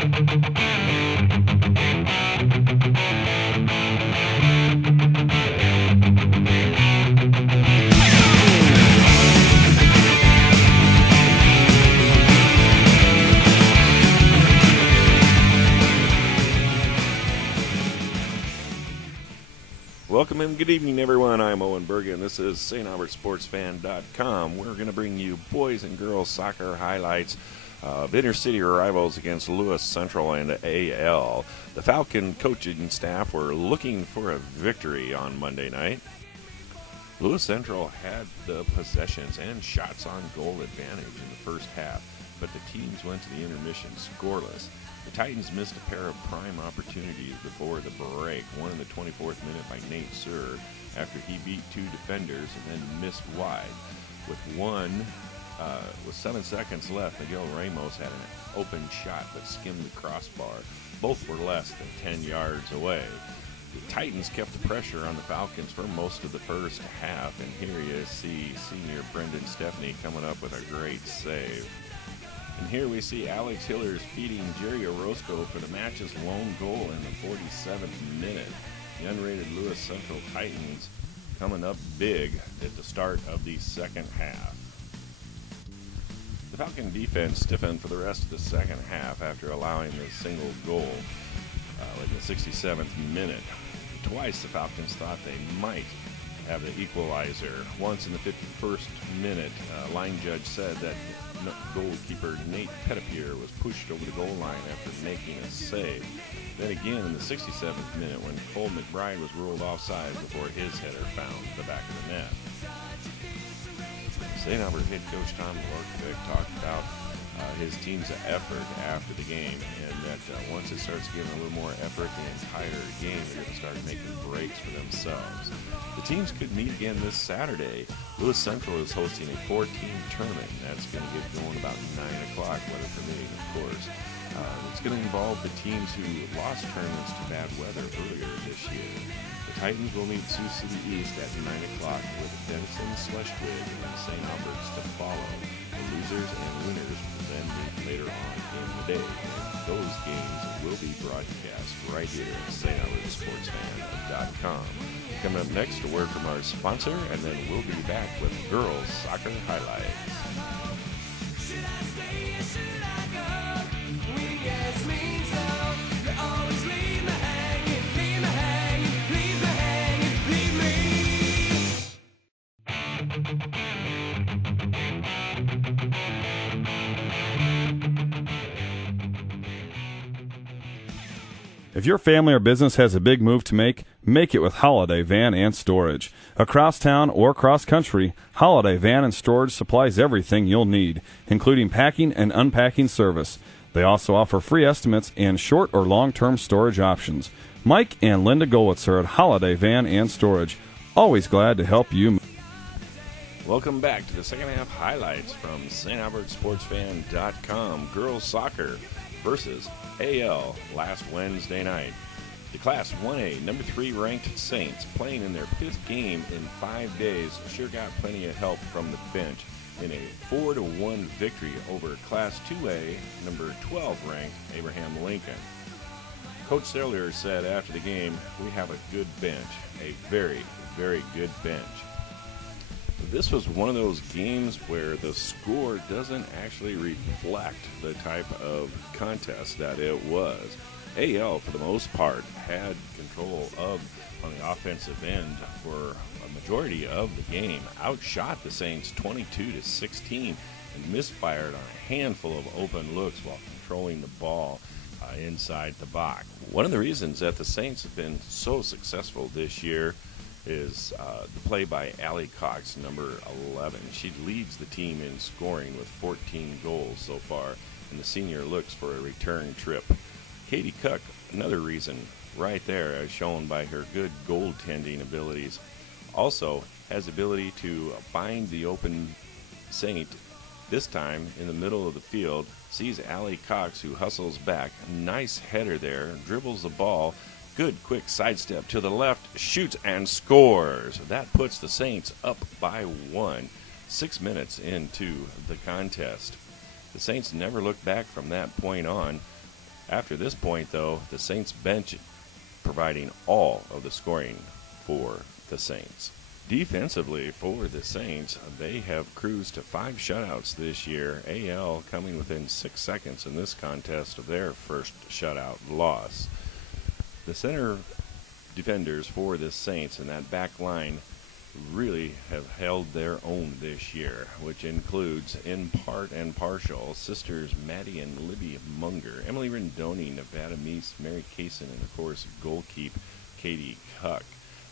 Welcome and good evening, everyone. I'm Owen Bergen. This is StAlbertSportsFan.com. We're going to bring you boys and girls soccer highlights of intercity rivals against Lewis Central and AL. The Falcon coaching staff were looking for a victory on Monday night. Lewis Central had the possessions and shots on goal advantage in the first half, but the teams went to the intermission scoreless. The Titans missed a pair of prime opportunities before the break, one in the 24th minute by Nate Sir after he beat two defenders and then missed wide. With 7 seconds left, Miguel Ramos had an open shot but skimmed the crossbar. Both were less than 10 yards away. The Titans kept the pressure on the Falcons for most of the first half, and here you see senior Brendan Stepney coming up with a great save. And here we see Alex Hillers feeding Jerry Orozco for the match's lone goal in the 47th minute. The unrated Lewis Central Titans coming up big at the start of the second half. The Falcon defense stiffened for the rest of the second half after allowing a single goal in the 67th minute. Twice the Falcons thought they might have the equalizer. Once in the 51st minute, line judge said that goalkeeper Nate Pettipier was pushed over the goal line after making a save. Then again in the 67th minute when Cole McBride was ruled offside before his header found the back of the net. St. Albert head coach Tom Lorkovic talked about his team's effort after the game, and that once it starts giving a little more effort the entire game, they're going to start making breaks for themselves. The teams could meet again this Saturday. Lewis Central is hosting a 4-team tournament. That's going to get going about 9 o'clock, weather permitting, of course. It's going to involve the teams who lost tournaments to bad weather earlier this year. The Titans will meet Sioux City East at 9 o'clock with Denison/Schleswig and St. Albert's to follow. The losers and winners will then meet later on in the day. And those games will be broadcast right here at StAlbertSportsFan.com. Coming up next, a word from our sponsor, and then we'll be back with girls soccer highlights. Should I stay or should I go? When it gets me so, you always leave me hanging, leave me hanging, leave me hanging, leave me. If your family or business has a big move to make it with Holiday Van and Storage. Across town or cross country, Holiday Van and Storage supplies everything you'll need, including packing and unpacking service. They also offer free estimates and short or long-term storage options. Mike and Linda Golitzer at Holiday Van and Storage. Always glad to help you move. Welcome back to the second half highlights from StAlbertSportsFan.com. Girls soccer versus AL last Wednesday night. The Class 1A number 3 ranked Saints, playing in their 5th game in 5 days, sure got plenty of help from the bench in a 4-1 victory over Class 2A number 12 ranked Abraham Lincoln. Coach Saylor said after the game, "We have a good bench, a very, very good bench." This was one of those games where the score doesn't actually reflect the type of contest that it was. AL, for the most part, had control on the offensive end for a majority of the game, outshot the Saints 22-16, and misfired on a handful of open looks while controlling the ball inside the box. One of the reasons that the Saints have been so successful this year is the play by Allie Cox, number 11. She leads the team in scoring with 14 goals so far, and the senior looks for a return trip. Katie Cook, another reason right there, as shown by her good goaltending abilities, also has the ability to find the open Saint, this time in the middle of the field, sees Allie Cox, who hustles back. Nice header there, dribbles the ball, good quick sidestep to the left, shoots and scores. That puts the Saints up by 1, 6 minutes into the contest. The Saints never looked back from that point on. After this point, though, the Saints bench providing all of the scoring for the Saints. Defensively for the Saints, they have cruised to 5 shutouts this year. AL coming within 6 seconds in this contest of their first shutout loss. The center defenders for the Saints and that back line really have held their own this year, which includes, in part and partial, sisters Maddie and Libby Munger, Emily Rendoni, Nevada Meese, Mary Kaysen, and of course goalkeeper Katie Cuck.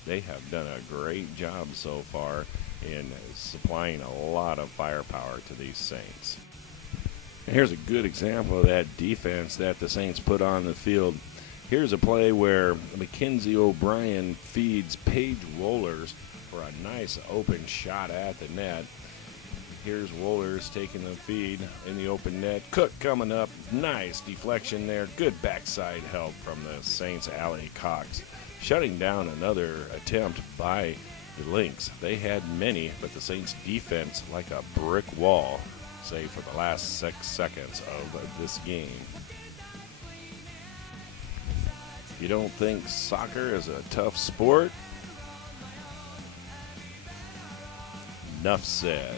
They have done a great job so far in supplying a lot of firepower to these Saints. And here's a good example of that defense that the Saints put on the field. Here's a play where Mackenzie O'Brien feeds Paige Wohlers for a nice open shot at the net. Here's Wohlers taking the feed in the open net. Cook coming up. Nice deflection there. Good backside help from the Saints' Allie Cox, shutting down another attempt by the Lynx. They had many, but the Saints' defense like a brick wall, say for the last 6 seconds of this game. You don't think soccer is a tough sport? Enough said.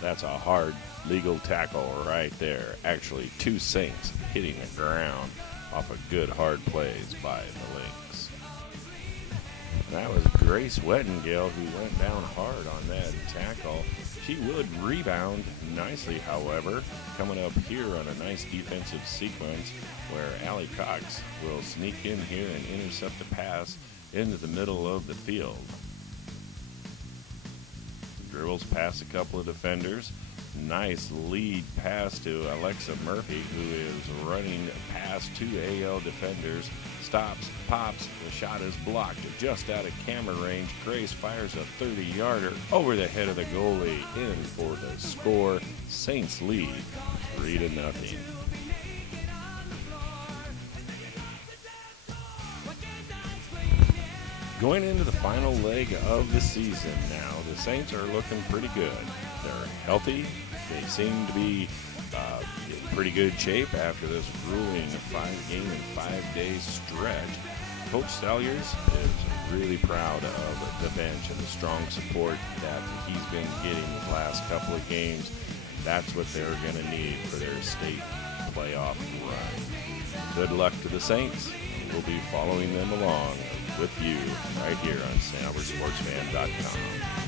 That's a hard legal tackle right there. Actually, 2 Saints hitting the ground off of good hard plays by the Lynx. That was Grace Wettengale who went down hard on that tackle. She would rebound nicely, however, coming up here on a nice defensive sequence where Allie Cox will sneak in here and intercept the pass into the middle of the field. Dribbles past a couple of defenders. Nice lead pass to Alexa Murphy, who is running past 2 AL defenders. Stops, pops, the shot is blocked just out of camera range. Grace fires a 30-yarder over the head of the goalie in for the score. Saints lead 3-0. Going into the final leg of the season now, the Saints are looking pretty good. They're healthy. They seem to be in pretty good shape after this grueling 5-game and 5-day stretch. Coach Salyers is really proud of the bench and the strong support that he's been getting the last couple of games. That's what they're going to need for their state playoff run. Good luck to the Saints. We'll be following them along with you right here on SanAlbertSportsFan.com.